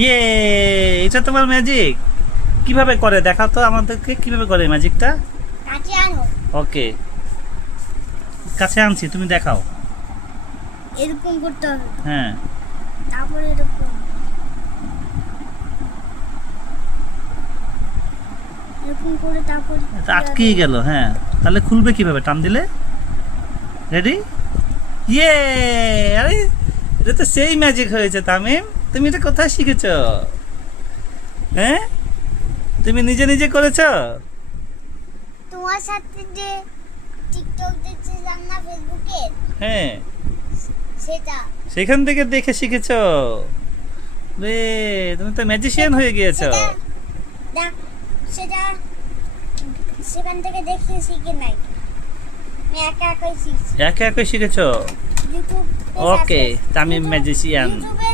ইয়ে, এটা তোমার ম্যাজিক। কিভাবে করে দেখাও তো আমাদেরকে, কিভাবে করে ম্যাজিকটা। কাছে আনো। ওকে, কাছে আনছি, তুমি দেখাও। এরকম করতে হবে, হ্যাঁ, তারপরে এরকম এরকম করে তারপর এটা আটকেই গেল। হ্যাঁ, তাহলে খুলবে কিভাবে? টান দিলে। রেডি? ইয়ে, আরে এটা তো সেই ম্যাজিক হয়েছে তামিম। তুমি এটা কোথায় শিখেছো? হ্যাঁ, তুমি নিজে নিজে করেছো? তোমার সাথে যে টিকটক দেখছিলাম না ফেসবুকে, হ্যাঁ, সেটা সেখান থেকে দেখে শিখেছো। রে, তুমি তো ম্যাজিশিয়ান হয়ে গিয়েছো। দেখ, সেটা সেখান থেকে দেখে শিখে নাই, আমি একা একাই শিখছি। একে একে শিখেছো। ইউটিউব ওকে, তামিম ম্যাজিশিয়ান। ইউটিউবে